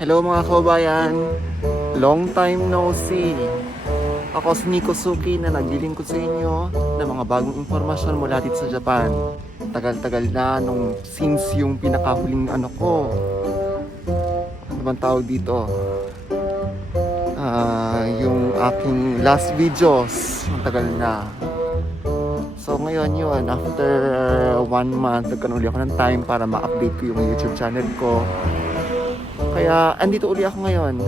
Hello mga kababayan, long time no see. Ako si Nico Suki na naglilingkod sa inyo ng mga bagong impormasyon mula dito sa Japan. Tagal-tagal na nung since yung pinakahuling ano bang tawag dito? Yung aking last videos, ang tagal na. So ngayon yun, after 1 month, nagkaroon ulit ako ng time para ma-update ko yung YouTube channel ko. Kaya andito uli ako ngayon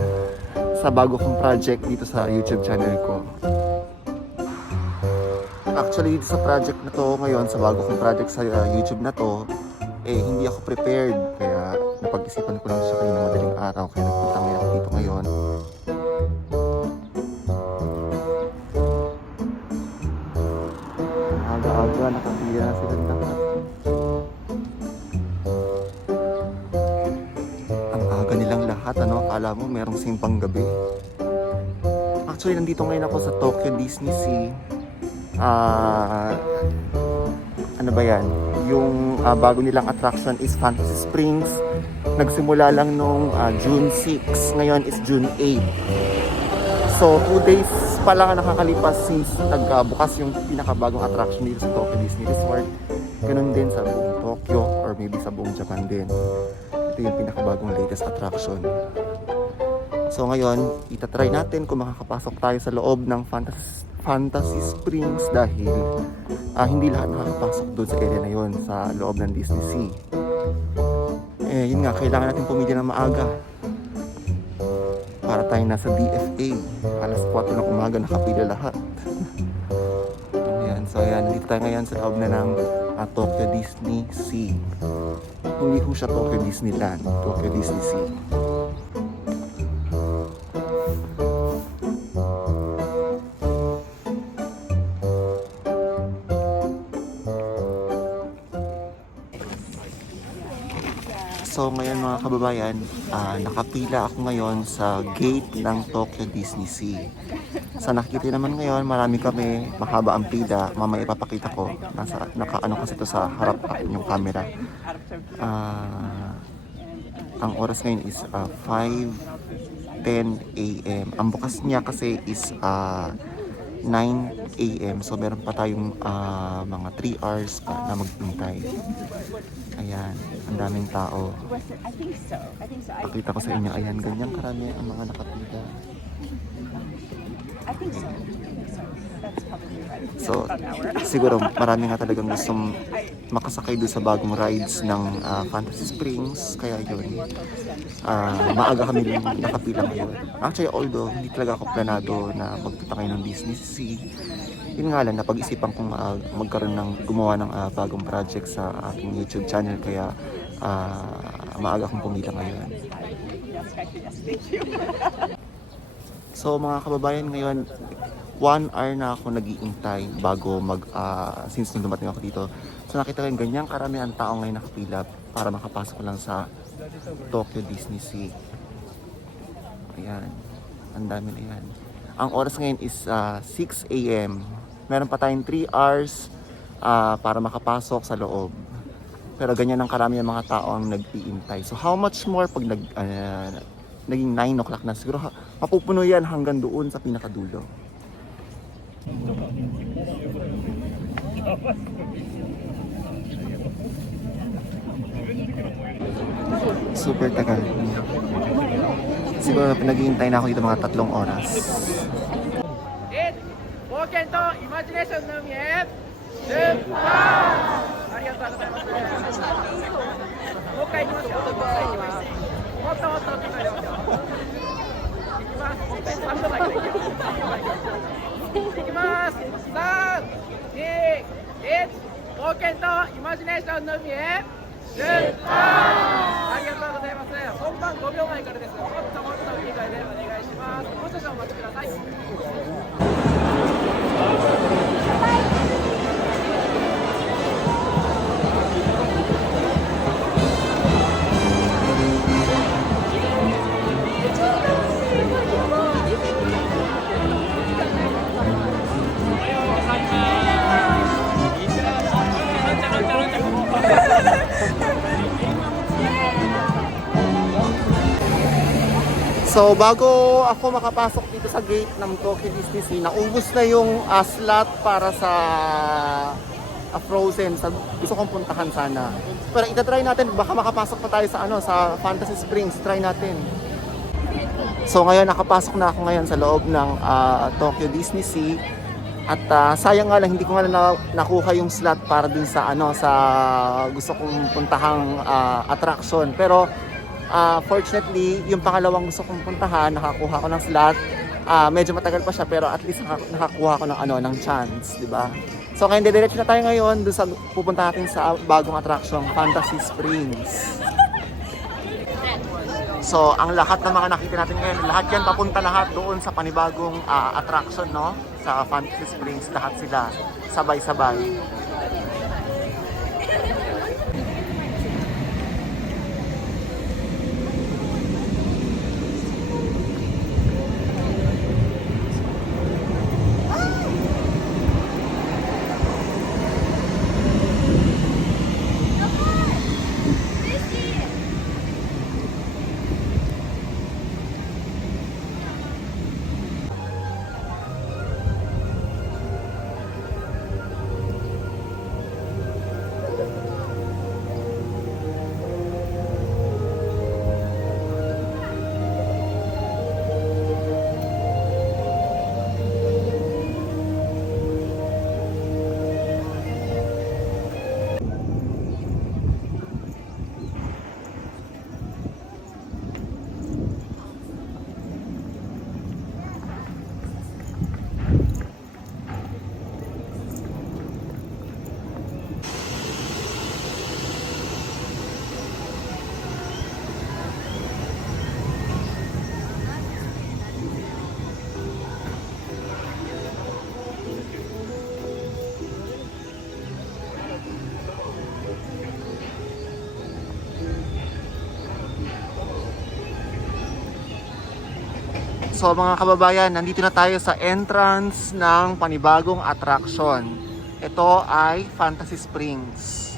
sa bago kong project dito sa YouTube channel ko. Actually, dito sa project na to ngayon, sa bago kong project sa YouTube na to, hindi ako prepared. Kaya napag-isipan ko lang siya kanina madaling araw. Kaya nagpunta ngayon ako dito ngayon. Aga-aga, nakapila na sila lahat. Nilang lahat, akala mo merong simpang gabi. Actually, nandito ngayon ako sa Tokyo Disney Sea. Ano ba yan? Yung bago nilang attraction is Fantasy Springs. Nagsimula lang nung June 6. Ngayon is June 8. So, 2 days pa lang nakakalipas since nagbukas yung pinakabagong attraction dito sa Tokyo Disney Resort. Ganun din sa buong Tokyo or maybe sa buong Japan din. Ito yung pinakabagong latest attraction. So ngayon, itatry natin kung makakapasok tayo sa loob ng Fantasy Springs dahil hindi lahat nakakapasok doon sa area na yon sa loob ng Disney Sea. Yun nga, kailangan natin pumili ng maaga para tayo nasa DFA. Alas 4 ng umaga nakapila lahat. Ayan, so ayan, nandito tayo ngayon sa loob na ng Tokyo Disney Sea. Hindi ko siya Tokyo Disneyland, Tokyo Disney Sea. So ngayon mga kababayan, nakapila ako ngayon sa gate ng Tokyo Disney Sea. Sa nakikita naman ngayon, marami kami, mahaba ang pila. Mamaya ipapakita ko. Nakaano kasi ito sa harap yung camera. Ang oras ngayon is 5:10 AM. Ang bukas niya kasi is 9 AM. So meron pa tayong mga 3 hours pa na maghintay. Ayan, ang daming tao. Pakita ko sa inyo, ayan, ganyan karami ang mga nakapila. So, siguro marami nga talagang gustong makasakay doon sa bagong rides ng Fantasy Springs. Kaya yun, maaga kami nakapila ngayon. Actually, although hindi talaga ako planado na magpunta kayo ng Disney Sea, yun nga lang, napag-isipan kong magkaroon ng gumawa ng bagong project sa aking YouTube channel. Kaya maaga akong pumila ngayon. So mga kababayan, ngayon 1 hour na ako nag-iintay bago since nung dumating ako dito. So nakita ko yung ganyang karami ang tao ngayon nakapila para makapasok lang sa Tokyo Disney Sea. Ayan, ang dami na yan. Ang oras ngayon is 6 AM. Meron pa tayong 3 hours para makapasok sa loob. Pero ganyan ang karami ng mga tao ang nag-iintay. So how much more pag naging 9 o'clock na? Siguro mapupuno yan hanggang doon sa pinakadulo. Super tagal. Siguro pinaghihintay na ako dito mga 3 oras. 冒険とイマジネーションの海へ出発！ありがとうございます。もう一回行きますよ。もっともっと大きくなりますよ。行きます。もう一回3度前から行きます。行きます。3、2、1、冒険とイマジネーションの海へ出発！ありがとうございます。本番5秒前からです。もっともっと大きい声でお願いします。もう少々お待ちください。So bago ako makapasok dito sa gate ng Tokyo Disney Sea, naubos na yung slot para sa Frozen. Sa gusto kong puntahan sana. Pero itatry natin, baka makapasok pa tayo sa sa Fantasy Springs. Try natin. So ngayon nakapasok na ako ngayon sa loob ng Tokyo Disney Sea. At sayang nga lang hindi ko nga nakuha yung slot para dun sa sa gusto kong puntahang attraction. Pero fortunately, yung pangalawang gusto kong puntahan, nakakuha ko ng slot. Medyo matagal pa siya pero at least nakakuha ko ng ng chance, di ba? So ngayon diretso na tayo ngayon doon sa pupunta natin sa bagong attraction, Fantasy Springs. So ang lahat ng mga nakita natin ngayon, lahat yan papunta lahat doon sa panibagong attraction, no? Sa Fantasy Springs, lahat sila sabay-sabay. So mga kababayan, nandito na tayo sa entrance ng panibagong attraction. Ito ay Fantasy Springs.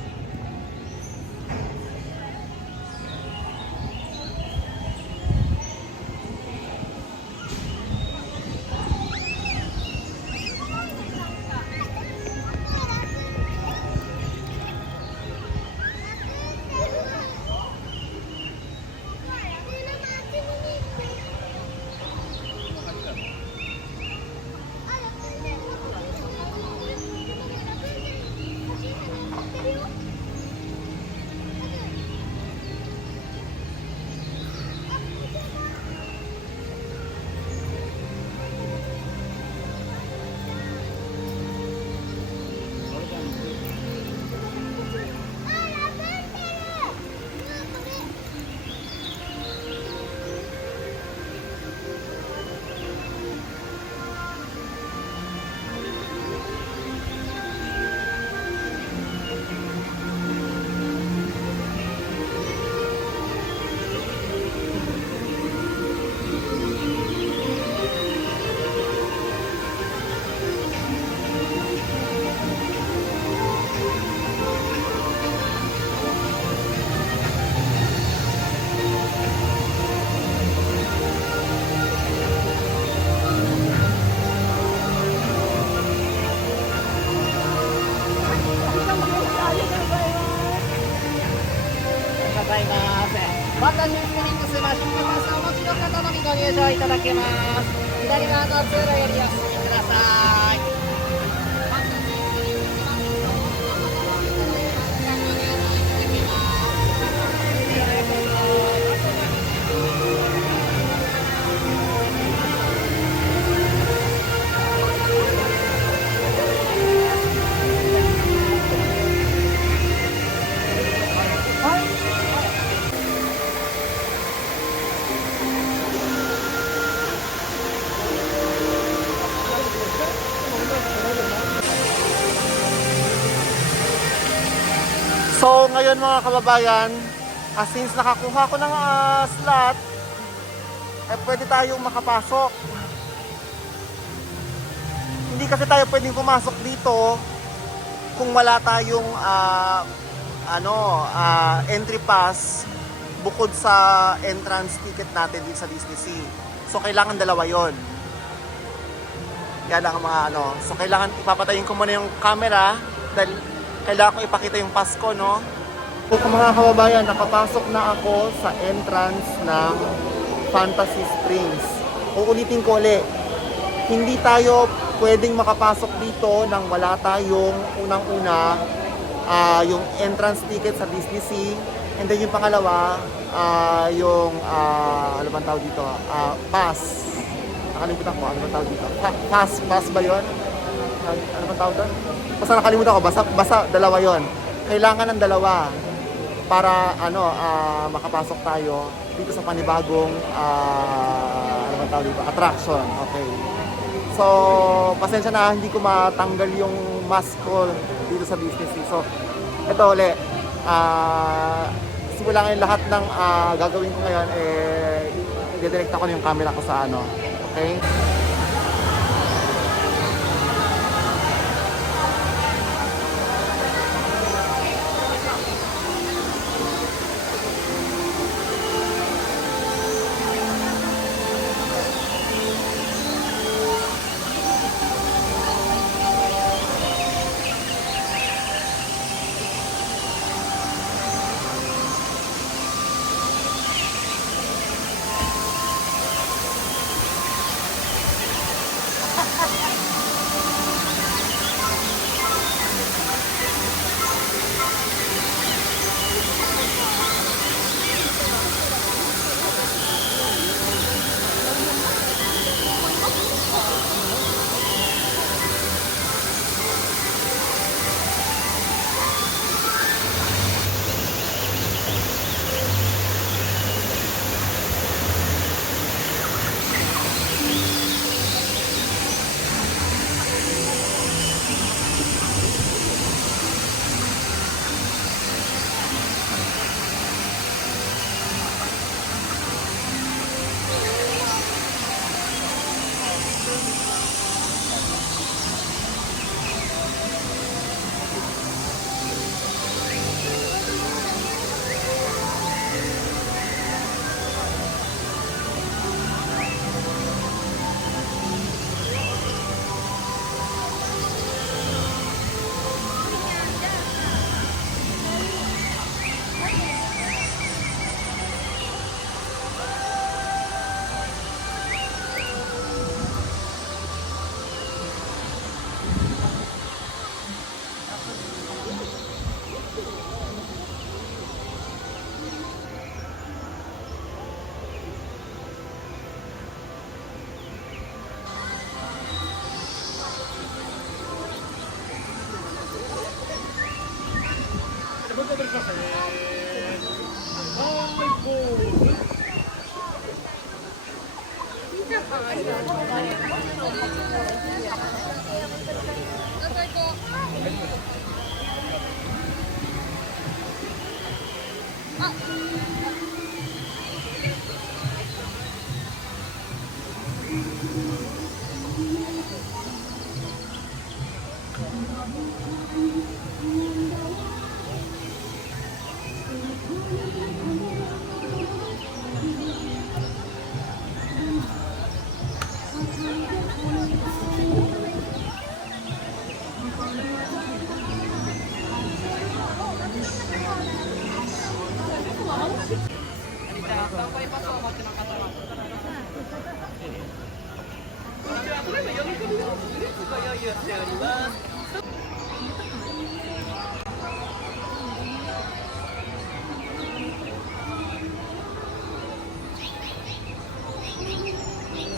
So ngayon mga kababayan, since nakakuha ko ng slot, pwede tayong makapasok. Hindi kasi tayo pwedeng pumasok dito kung wala tayong entry pass bukod sa entrance ticket natin dito sa Disney Sea. So kailangan dalawa yon. Yan lang ang mga ano. So kailangan ipapatayin ko muna yung camera dahil kailangan ko ipakita yung Pasko, no? So mga kababayan, nakapasok na ako sa entrance ng Fantasy Springs. Uulitin ko ulit, hindi tayo pwedeng makapasok dito nang wala tayong unang-una yung entrance ticket sa Disney Sea. And then yung pangalawa, yung ano bang tawag dito? Pass. Nakalimutan ko, ano bang tawag dito? Pass ba yun? Ano bang tawag doon? Basta nakalimutan ko, basta dalawa yon. Kailangan ng dalawa para makapasok tayo dito sa panibagong ano bang tawag dito? Attraction. Okay. So, pasensya na, hindi ko matanggal yung mask ko dito sa Disney Sea. So, ito ulit. Simula ngayon lahat ng gagawin ko ngayon, i-direct ako yung camera ko sa ano. Okay?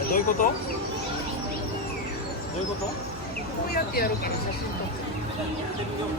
どういうことどういうことこうやってやるから写真撮ってやってみよう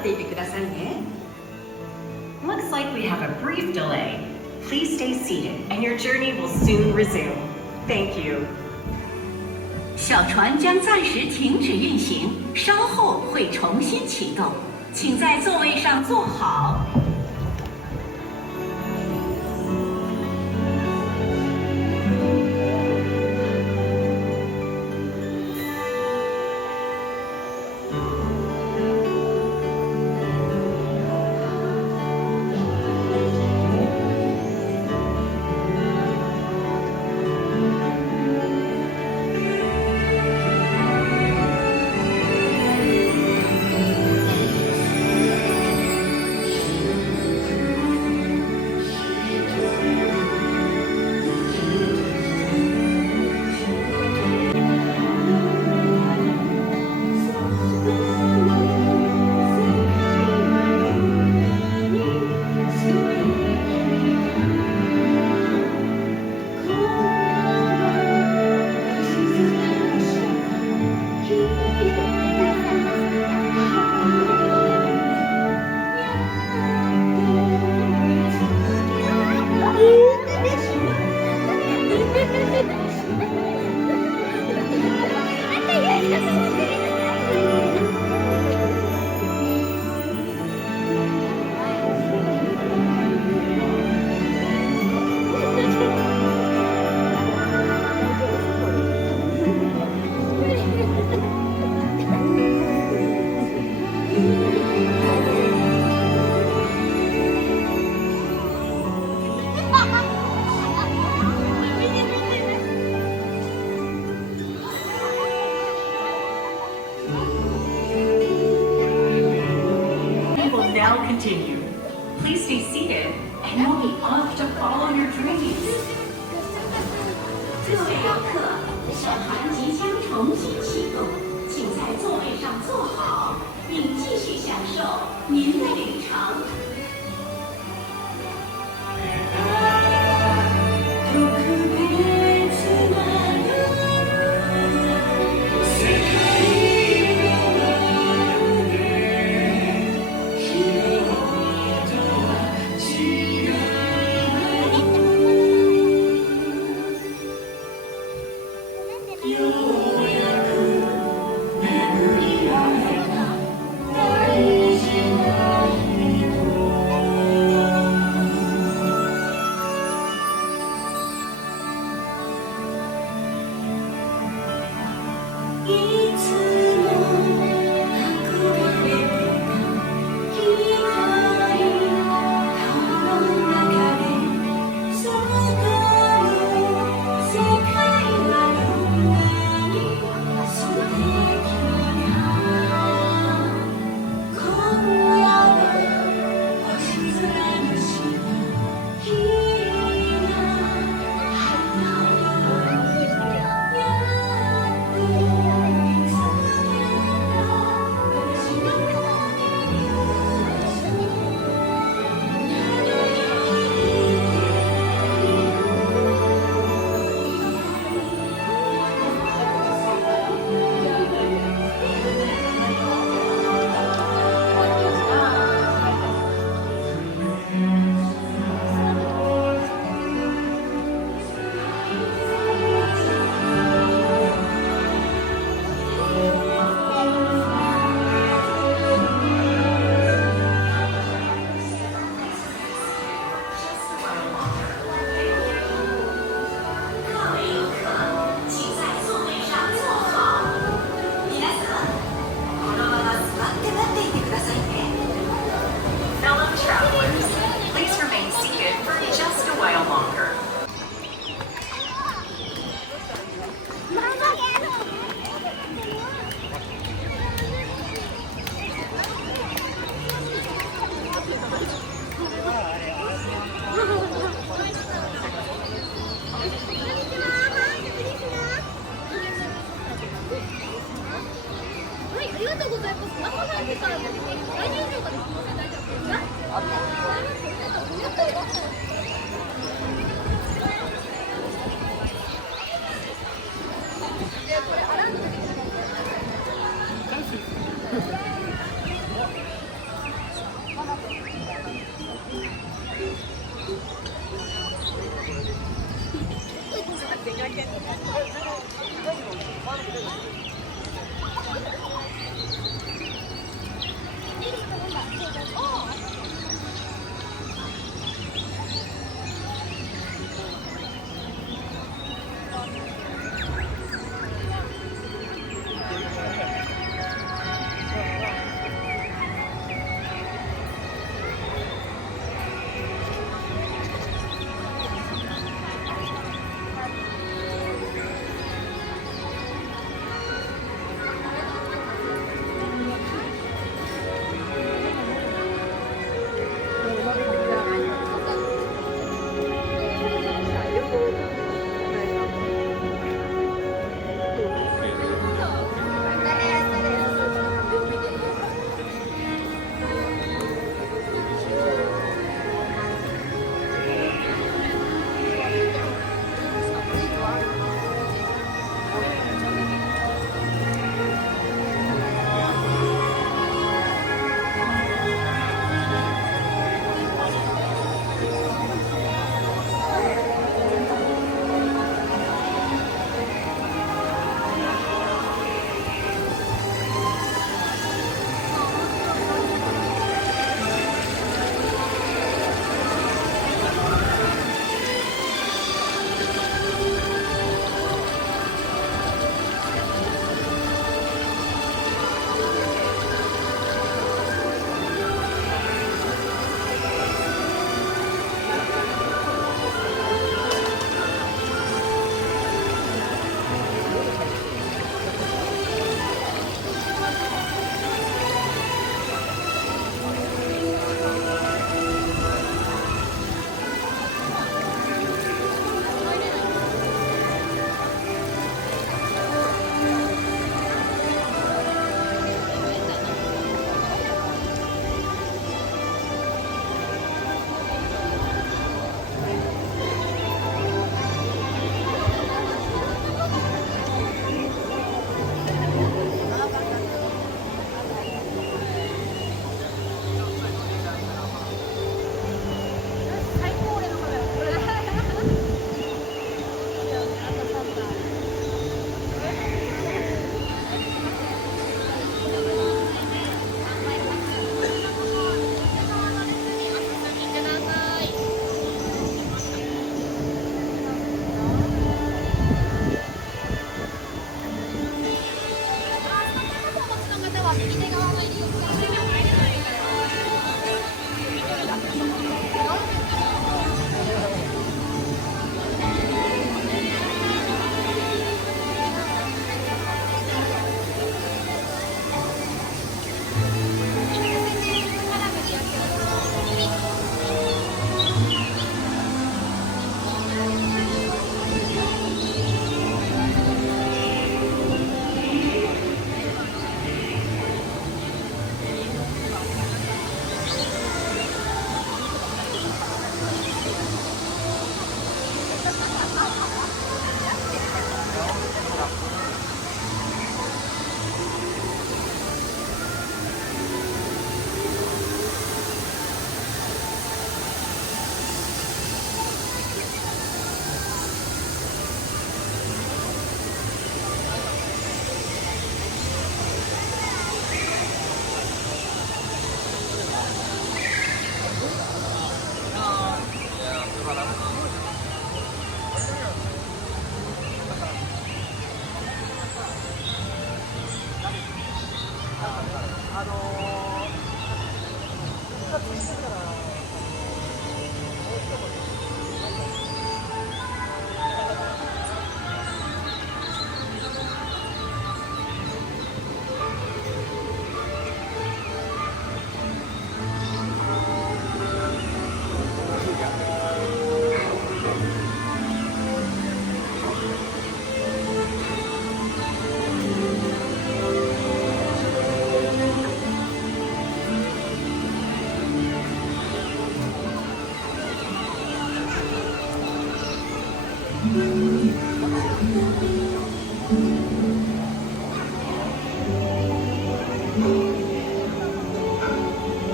っていてくださいね。Looks like we have a brief delay. Please stay seated and your journey will soon resume. Thank you. 小船将暂时停止运行，稍后会重新启动，请在座位上坐好。Now continue. Please stay seated and you'll be off to follow your dreams. 各位游客，小船即将重新启动，请在座位上坐好，并继续享受您的旅程。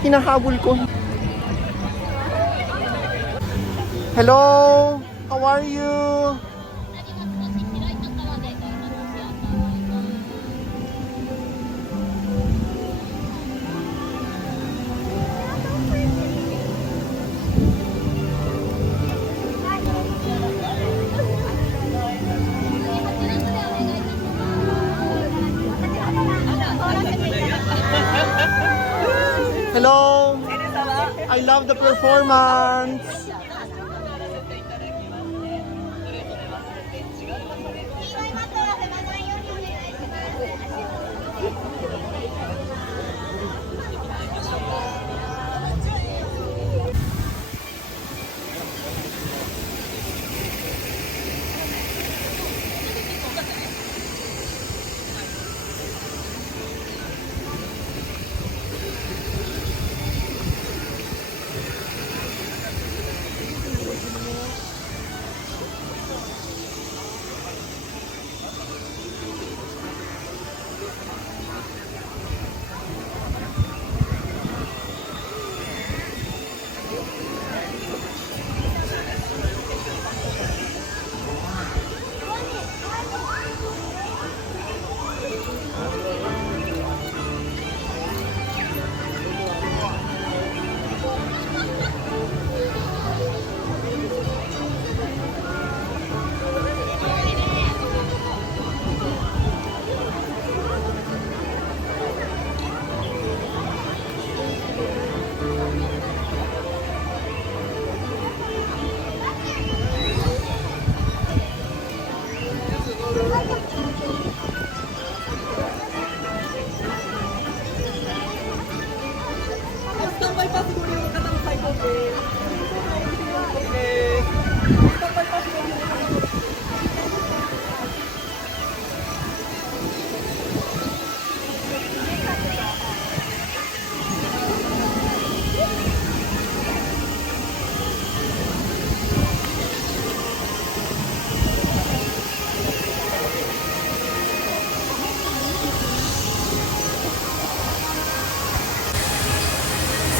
Hinahabol ko. Hello! How are you? Hello! I love the performance!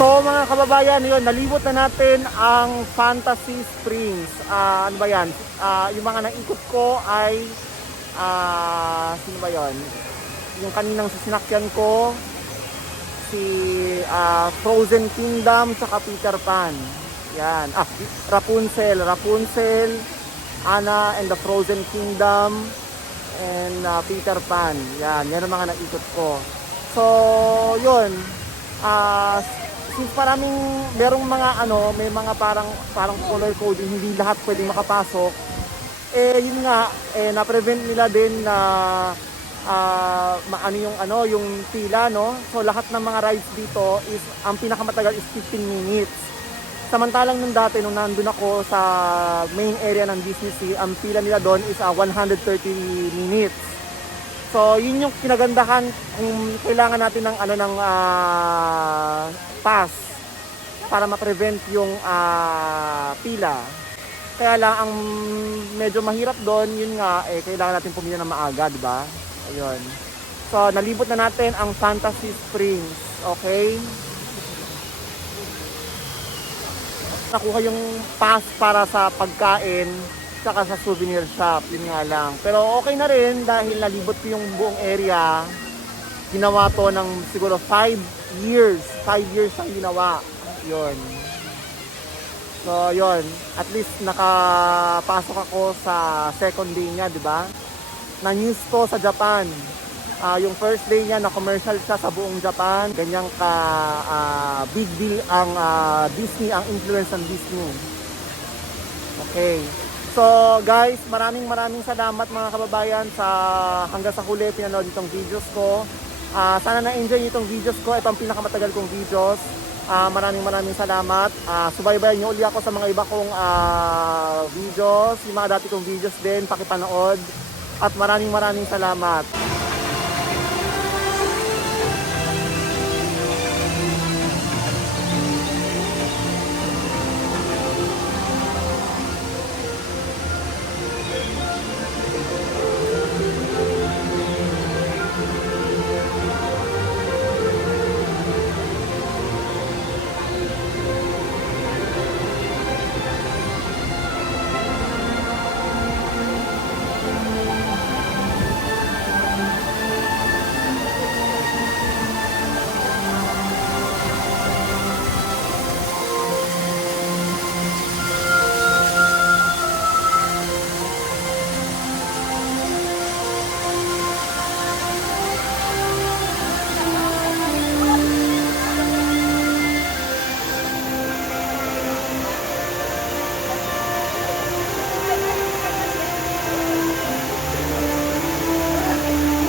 So mga kababayan, yun, nalibot na natin ang Fantasy Springs. Ano ba yan? Yung mga naikot ko ay, sino ba yun? Yung kaninang sasinakyan ko, si Frozen Kingdom, tsaka Peter Pan. Yan. Rapunzel, Anna and the Frozen Kingdom, and Peter Pan. Yan ang mga naikot ko. So, yun. Since merong mga may mga parang color coding, hindi lahat pwedeng makapasok. Yun nga, na-prevent nila din na yung pila, no? So lahat ng mga rides dito is ang pinakamatagal is 15 minutes. Samantalang nung dati nung nandun ako sa main area ng Disney Sea, ang pila nila doon is 130 minutes. So yun yung kinagandahan kung kailangan natin ng pass para ma-prevent yung pila. Kaya lang ang medyo mahirap doon, yun nga kailangan natin pumili na maaga, di ba? Ayun. So nalibot na natin ang Fantasy Springs, okay? Nakuha yung pass para sa pagkain saka sa souvenir shop, yun nga lang. Pero okay na rin dahil nalibot ko yung buong area. Ginawa to ng siguro 5 years. 5 years ang ginawa. Yun. So, yun. At least nakapasok ako sa second day niya, di ba? Na-news to sa Japan. Yung first day niya, na-commercial siya sa buong Japan. Ganyang big deal ang Disney, ang influence ng Disney. Okay. So guys, maraming salamat mga kababayan sa hanggang sa huli pinanood itong videos ko. Sana na-enjoy itong videos ko. Ito ang pinakamatagal kong videos. Maraming salamat. Subaybayan niyo uli ako sa mga iba kong videos, yung mga dati kong videos din, pakipanood. At maraming salamat.